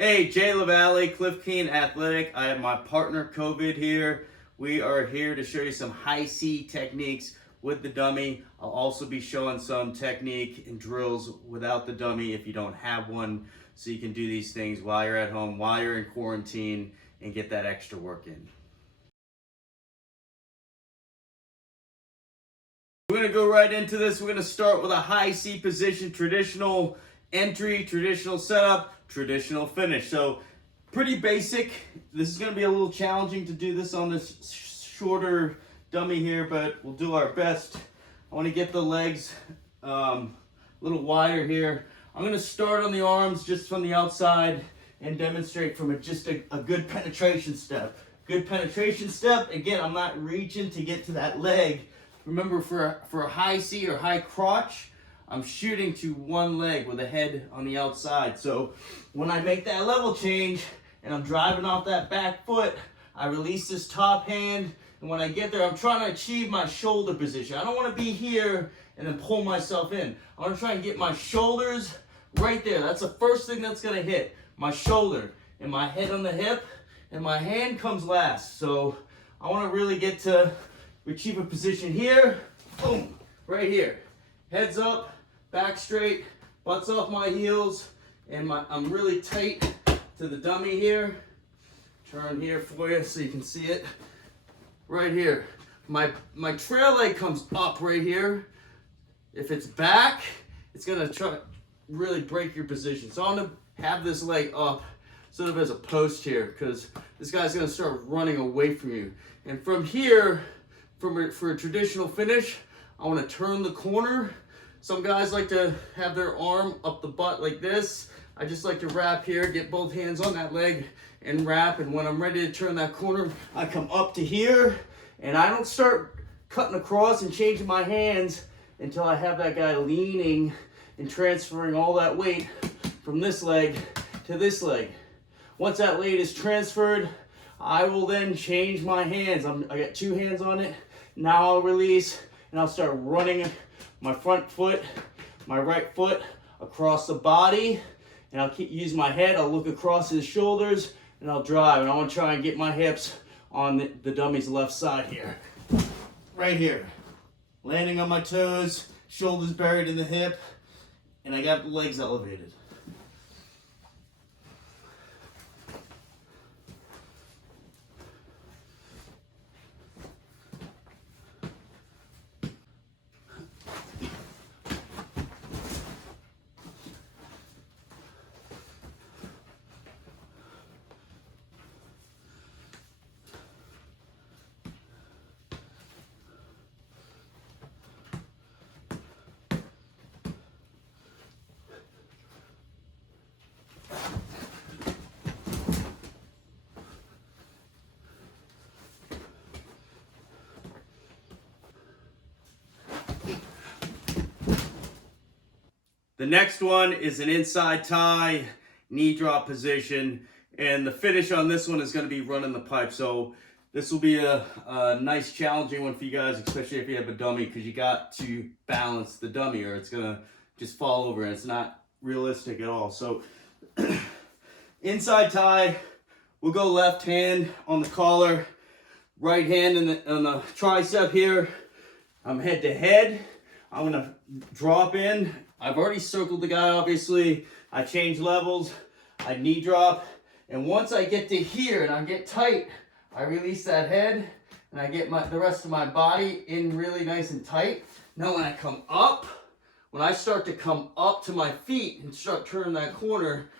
Hey, Jay LaValle, Cliff Keen Athletic. I have my partner COVID here. We are here to show you some HiC techniques with the dummy. I'll also be showing some technique and drills without the dummy if you don't have one, so you can do these things while you're at home, while you're in quarantine, and get that extra work in. We're going to go right into this. We're going to start with a high C position, traditional entry, traditional setup, traditional finish. So pretty basic. This is going to be a little challenging to do this on this shorter dummy here, but we'll do our best. I want to get the legs a little wider here. I'm going to start on the arms just from the outside and demonstrate from just a good penetration step. Good penetration step. Again, I'm not reaching to get to that leg. Remember, for a high C or high crotch, I'm shooting to one leg with the head on the outside. So when I make that level change and I'm driving off that back foot, I release this top hand. And when I get there, I'm trying to achieve my shoulder position. I don't want to be here and then pull myself in. I want to try and get my shoulders right there. That's the first thing that's going to hit. My shoulder and my head on the hip, and my hand comes last. So I want to really get to achieve a position here. Boom, right here. Heads up, back straight, butts off my heels, and I'm really tight to the dummy here. Turn here for you so you can see it. Right here. My trail leg comes up right here. If it's back, it's gonna try to really break your position. So I'm gonna have this leg up sort of as a post here, because this guy's gonna start running away from you. And from here, for a traditional finish, I want to turn the corner. Some guys like to have their arm up the butt like this. I just like to wrap here, get both hands on that leg and wrap. And when I'm ready to turn that corner, I come up to here, and I don't start cutting across and changing my hands until I have that guy leaning and transferring all that weight from this leg to this leg. Once that weight is transferred, I will then change my hands. I got two hands on it. Now I'll release, and I'll start running my front foot, my right foot across the body, and I'll use my head. I'll look across his shoulders, and I'll drive. And I want to try and get my hips on the dummy's left side here. Right here. Landing on my toes, shoulders buried in the hip, and I got the legs elevated. The next one is an inside tie, knee drop position, and the finish on this one is going to be running the pipe. So this will be a nice challenging one for you guys, especially if you have a dummy, because you got to balance the dummy or it's going to just fall over, and it's not realistic at all. So inside tie, we'll go left hand on the collar, right hand on the tricep here. I'm head to head. I'm going to drop in. I've already circled the guy, obviously. I change levels, I knee drop, and once I get to here and I get tight, I release that head, and I get the rest of my body in really nice and tight. Now when I come up, when I start to come up to my feet and start turning that corner,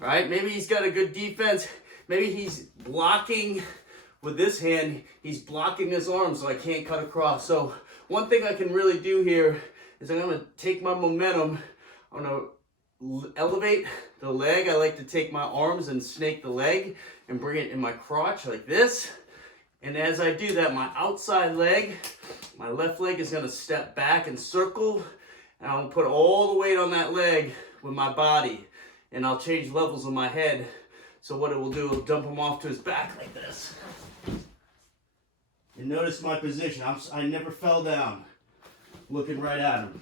right? Maybe he's got a good defense. Maybe he's blocking with this hand. He's blocking his arm so I can't cut across. So one thing I can really do here is I'm going to take my momentum. I'm going to elevate the leg. I like to take my arms and snake the leg and bring it in my crotch like this. And as I do that, my outside leg, my left leg is going to step back and circle. And I'll put all the weight on that leg with my body. And I'll change levels of my head. So what it will do, it'll dump him off to his back like this. And notice my position. I never fell down. Looking right at him.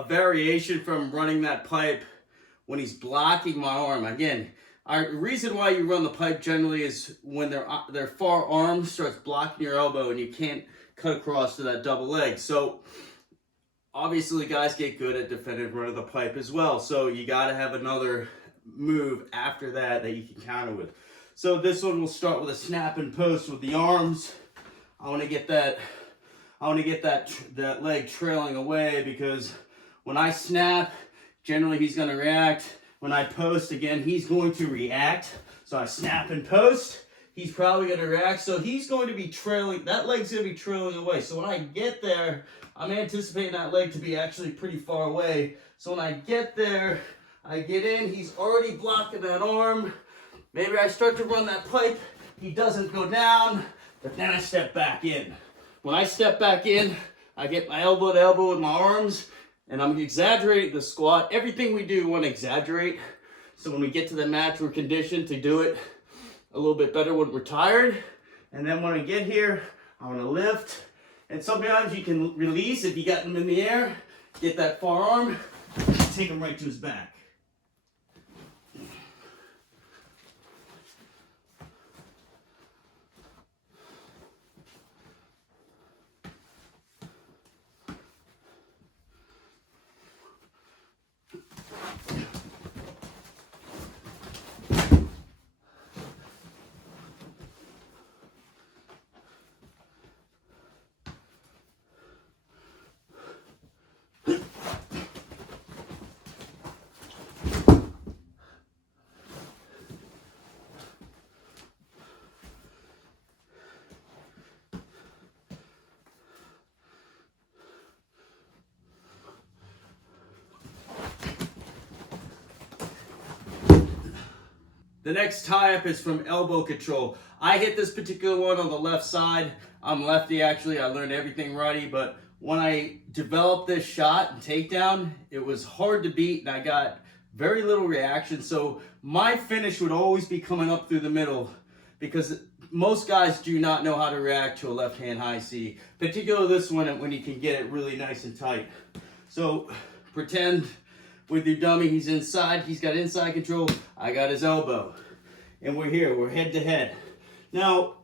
a variation from running that pipe when he's blocking my arm. Again, the reason why you run the pipe generally is when their far arm starts blocking your elbow and you can't cut across to that double leg. So obviously guys get good at defending run of the pipe as well. So you got to have another move after that you can counter with. So this one will start with a snap and post with the arms. I want to get that leg trailing away, because when I snap, generally he's going to react. When I post, again, he's going to react. So I snap and post, he's probably going to react. So he's going to be trailing, that leg's going to be trailing away. So when I get there, I'm anticipating that leg to be actually pretty far away. So when I get there, I get in, he's already blocking that arm. Maybe I start to run that pipe, he doesn't go down, but then I step back in. When I step back in, I get my elbow to elbow with my arms, and I'm exaggerating the squat. Everything we do, we want to exaggerate. So when we get to the match, we're conditioned to do it a little bit better when we're tired. And then when I get here, I want to lift. And sometimes you can release if you got him in the air, get that far arm, take him right to his back. The next tie-up is from elbow control. I hit this particular one on the left side. I'm lefty actually, I learned everything righty, but when I developed this shot and takedown, it was hard to beat and I got very little reaction. So my finish would always be coming up through the middle, because most guys do not know how to react to a left-hand high C, particularly this one when you can get it really nice and tight. So pretend with your dummy, he's inside, he's got inside control, I got his elbow. And we're here, we're head to head. Now,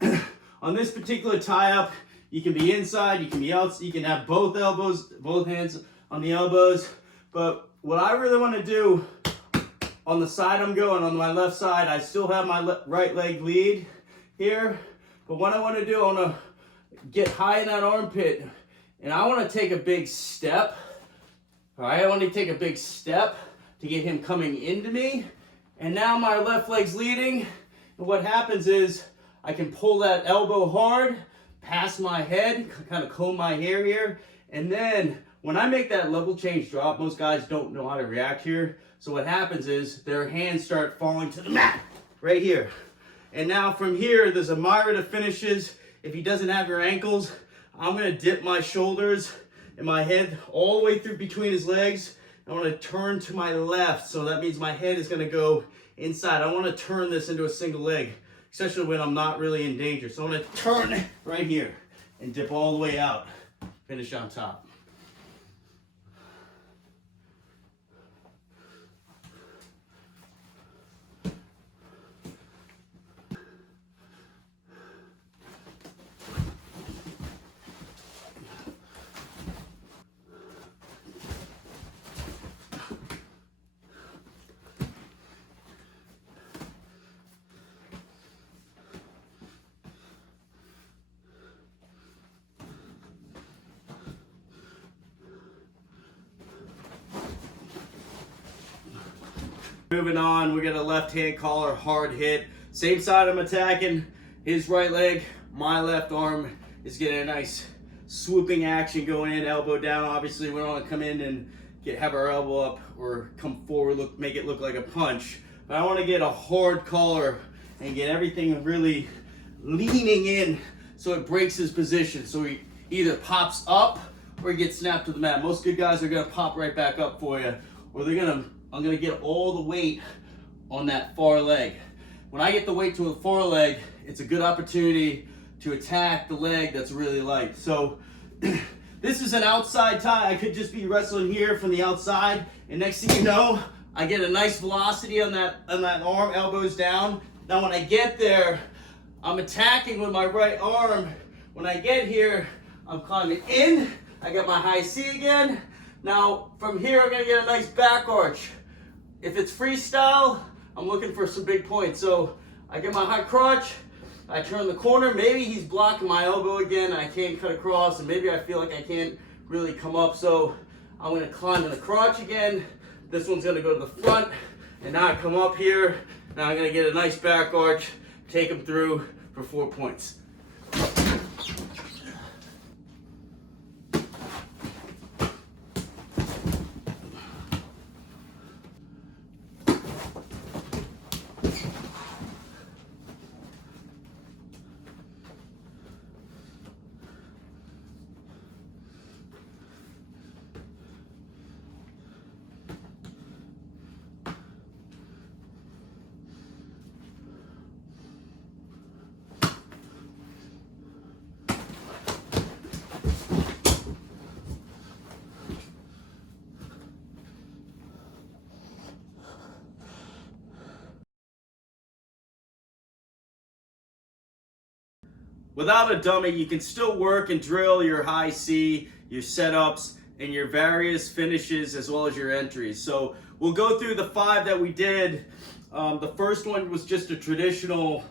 on this particular tie-up, you can be inside, you can be out, you can have both elbows, both hands on the elbows. But what I really want to do, on the side I'm going, on my left side, I still have my right leg lead here. But what I want to do, I want to get high in that armpit, and I want to take a big step. All right, I want to take a big step to get him coming into me. And now my left leg's leading. And what happens is I can pull that elbow hard, past my head, kind of comb my hair here. And then when I make that level change drop, most guys don't know how to react here. So what happens is their hands start falling to the mat right here. And now from here, there's a myriad of finishes. If he doesn't have your ankles, I'm going to dip my shoulders and my head all the way through between his legs. I want to turn to my left, so that means my head is going to go inside. I want to turn this into a single leg, especially when I'm not really in danger. So I'm going to turn right here and dip all the way out, finish on top. Moving on, we got a left hand collar, hard hit. Same side I'm attacking, his right leg, my left arm is getting a nice swooping action going in, elbow down. Obviously, we don't want to come in and have our elbow up or come forward, make it look like a punch. But I want to get a hard collar and get everything really leaning in so it breaks his position. So he either pops up or he gets snapped to the mat. Most good guys are going to pop right back up for you, or I'm going to get all the weight on that far leg. When I get the weight to the far leg, it's a good opportunity to attack the leg that's really light. So this This is an outside tie. I could just be wrestling here from the outside, and next thing you know, I get a nice velocity on that arm, elbows down. Now when I get there, I'm attacking with my right arm. When I get here, I'm climbing in. I got my high C again. Now from here, I'm gonna get a nice back arch. If it's freestyle, I'm looking for some big points. So I get my high crotch, I turn the corner, maybe he's blocking my elbow again, I can't cut across, and maybe I feel like I can't really come up, so I'm gonna climb in the crotch again. This one's gonna go to the front, and now I come up here, now I'm gonna get a nice back arch, take him through for 4 points. Without a dummy, you can still work and drill your high C, your setups, and your various finishes as well as your entries. So we'll go through the 5 that we did. The first one was just a traditional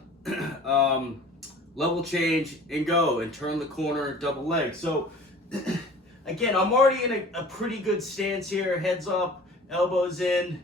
level change and go and turn the corner, double leg. So again, I'm already in a pretty good stance here, heads up, elbows in.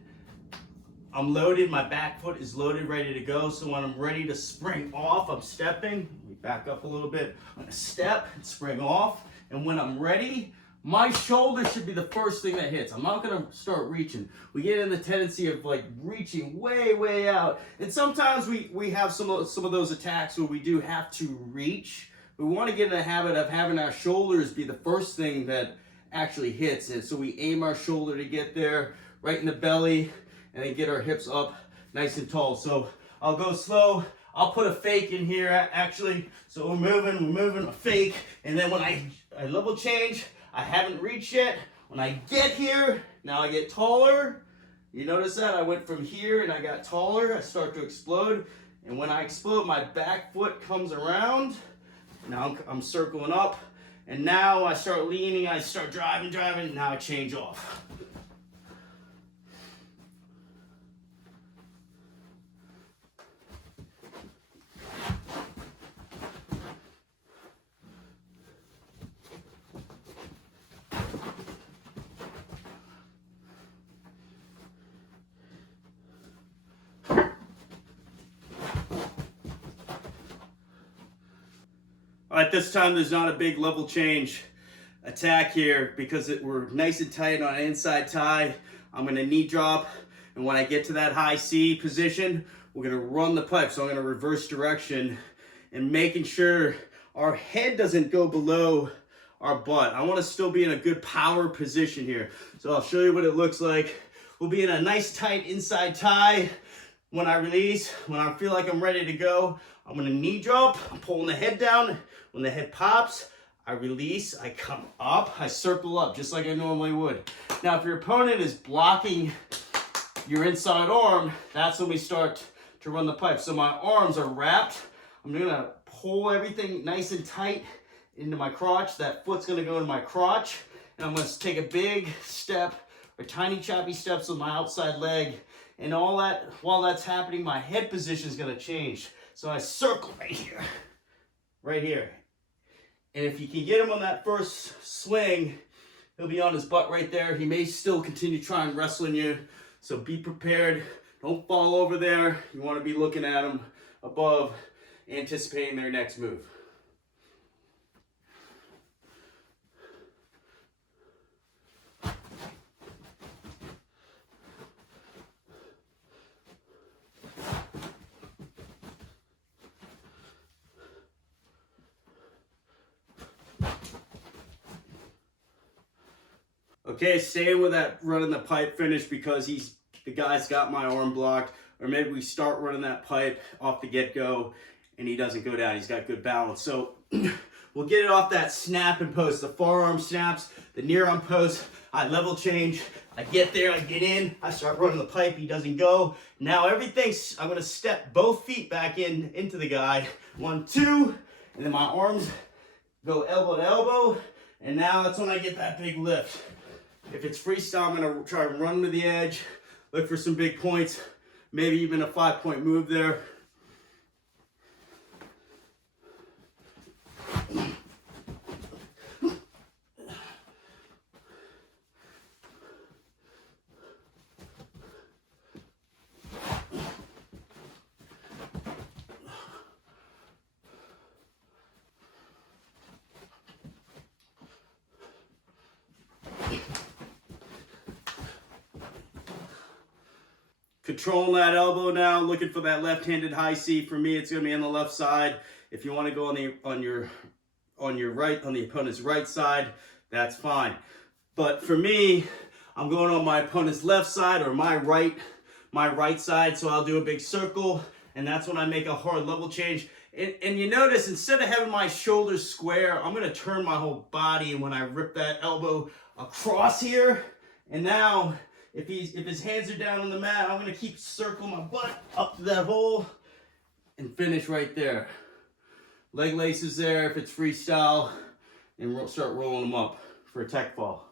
I'm loaded, my back foot is loaded, ready to go. So when I'm ready to spring off, I'm stepping. Let me back up a little bit. I'm gonna step and spring off. And when I'm ready, my shoulder should be the first thing that hits. I'm not gonna start reaching. We get in the tendency of like reaching way, way out. And sometimes we have some of those attacks where we do have to reach. We wanna get in the habit of having our shoulders be the first thing that actually hits. And so we aim our shoulder to get there, right in the belly, and then get our hips up nice and tall. So I'll go slow. I'll put a fake in here actually. So we're moving a fake. And then when I level change, I haven't reached yet. When I get here, now I get taller. You notice that I went from here and I got taller. I start to explode. And when I explode, my back foot comes around. Now I'm circling up. And now I start leaning, I start driving. Now I change off. All right, this time there's not a big level change attack here because we're nice and tight on an inside tie. I'm gonna knee drop, and when I get to that high C position, we're gonna run the pipe. So I'm gonna reverse direction and making sure our head doesn't go below our butt. I wanna still be in a good power position here. So I'll show you what it looks like. We'll be in a nice tight inside tie. When I release, when I feel like I'm ready to go, I'm gonna knee drop, I'm pulling the head down. When the head pops, I release, I come up, I circle up just like I normally would. Now, if your opponent is blocking your inside arm, that's when we start to run the pipe. So my arms are wrapped. I'm gonna pull everything nice and tight into my crotch. That foot's gonna go into my crotch. And I'm gonna take a big step or tiny choppy steps with my outside leg. And all that, while that's happening, my head position is gonna change. So I circle right here. And if you can get him on that first swing, he'll be on his butt right there. He may still continue trying wrestling you. So be prepared. Don't fall over there. You want to be looking at him above, anticipating their next move. Okay, staying with that running the pipe finish because the guy's got my arm blocked, or maybe we start running that pipe off the get-go and he doesn't go down. He's got good balance. So we'll get it off that snap and post. The forearm snaps, the near arm post. I level change. I get there, I get in, I start running the pipe, he doesn't go. Now everything's, I'm gonna step both feet back into the guy. 1, 2, and then my arms go elbow to elbow, and now that's when I get that big lift. If it's freestyle, I'm gonna try and run to the edge, look for some big points, maybe even a 5-point move there. Controlling that elbow now, looking for that left-handed high C. For me, it's gonna be on the left side. If you want to go on the opponent's right side, that's fine. But for me, I'm going on my opponent's left side or my right side. So I'll do a big circle, and that's when I make a hard level change. And you notice, instead of having my shoulders square, I'm gonna turn my whole body, and when I rip that elbow across here, and now if his hands are down on the mat, I'm gonna keep circling my butt up to that hole and finish right there. Leg laces there if it's freestyle, and we'll start rolling them up for a tech fall.